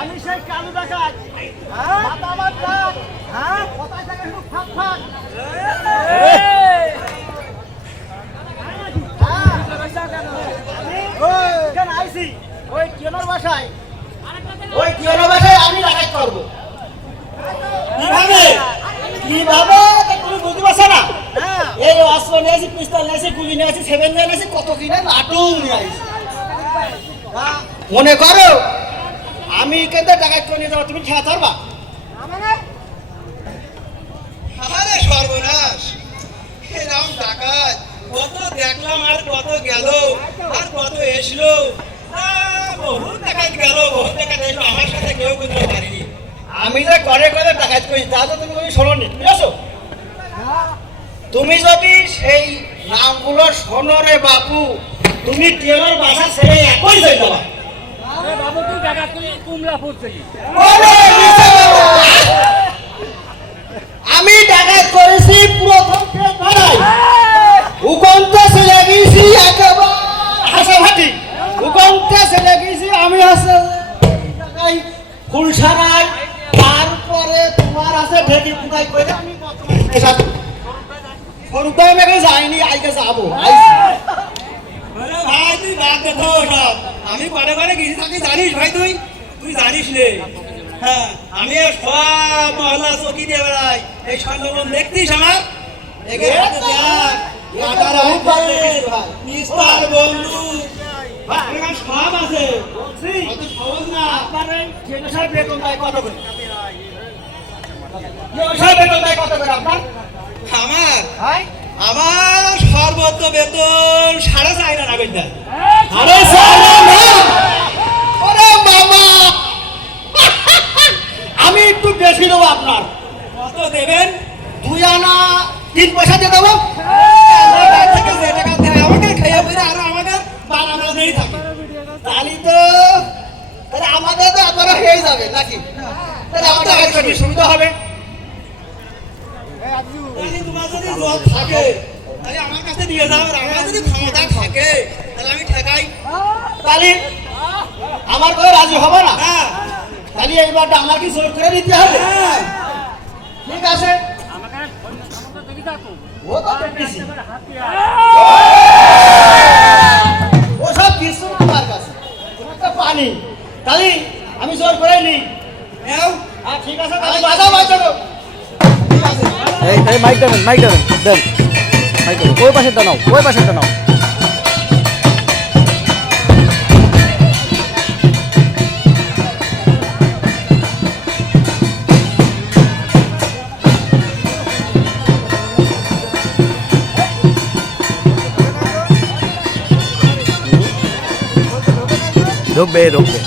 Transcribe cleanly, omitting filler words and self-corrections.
আমি সেই কালু ডাকাত, মাথা আমার ডাক, কোথায় থেকে শুধু ফাঁক ফাঁক। কেন আইসি ওই টিয়নোর বাসায়, ওই টিয়নোর বাসায় আমি ডাকাত করবো। কিভাবে কিভাবে তুমি বুঝতে পারছো না? এই অস্ত্র নিয়ে আসি, পিস্তল নিয়ে আসি, গুলি নিয়ে আসি, সেভেন নিয়ে আসি, কত কিনে লাটু নিয়ে আসি। মনে করো আমি কেন্দ্রে ডাকাত করে নিয়ে যাবো, তুমি খেয়া ধরবা? আরে সর্বনাশ, এরকম ডাকাত কত দেখলাম আর কত গেল আর কত এসলো। বহু ডাকাত গেল, বহু ডাকাত এসলো, আমার সাথে কেউ বুঝতে পারিনি। আমি যে করে করে ডাকাত করি তা তো তুমি শোনোনি, বুঝেছো? তুমি যদি সেই নামগুলো শোনো রে বাপু, তুমি টিয়নোর বাসা ছেড়ে একই যাই যাবা। বাবু তুই ডাকাত করি কুমলা পড়ছে। আমি ডাকাত করেছি প্রথম উগন্তে চলে গেছি, একেবারে হাসাভাটি উগন্তে চলে গেছি আমি। আছে ফুলসারাই, তারপরে তোমার আছে ঢেকি ফুটাই করে আমি সরুদাম এখন যাইনি, আইকে যাবো। আরে ভাই তুই বাদ দে তো সব, আমি করে করে গেছি থাকি জানিস ভাই, তুই তুই জানিস রে। হ্যাঁ আমি সব মহল্লা চকি দিয়ে বেড়াই, এই সন্ধ্যবন দেখতিস আমার বন্ধু সব আছে। সহজ না আপনার বেতন দেয় কত করে? বেতন দেয় কত করে আপনার? আমার আমার সর্বোচ্চ বেতন 4.5 টাকা দেয়। আরে মামা আমি একটু বেশি দেবো আপনার। কত দেবেন? 2 আনা 3 পয়সা দিয়ে দেবো। থেকে যে টাকা দেয় আমাকে খাইয়া পড়ে আর আমাকে বানানো নেই থাকে। তাহলে তো তাহলে আমাদের তো আপনারা হয়ে যাবে নাকি? তাহলে আমাদের একটু সুবিধা হবে। তোমার যদি জব থাকে তাহলে আমার কাছে দিয়ে যাও, আর আমার যদি ক্ষমতা থাকে তাহলে আমি ঠেকাই। তাহলে আমার কথা রাজি হবে না? হ্যাঁ তাহলে এইবারটা আমাকে জোর করে দিতে হবে। ঠিক আছে, ও তো বেশি ওসব কিছু আমার কাছে একটা পানি, তাহলে আমি জোর করে নিই। ঠিক আছে, তাহলে বাধা বাঁচাবো। এই মাইক দেন, মাইক দেন, দেন মাইক দেন। ওই পাশেরটা নাও, ওই পাশেরটা নাও। ঢুকবে ঢুকবে।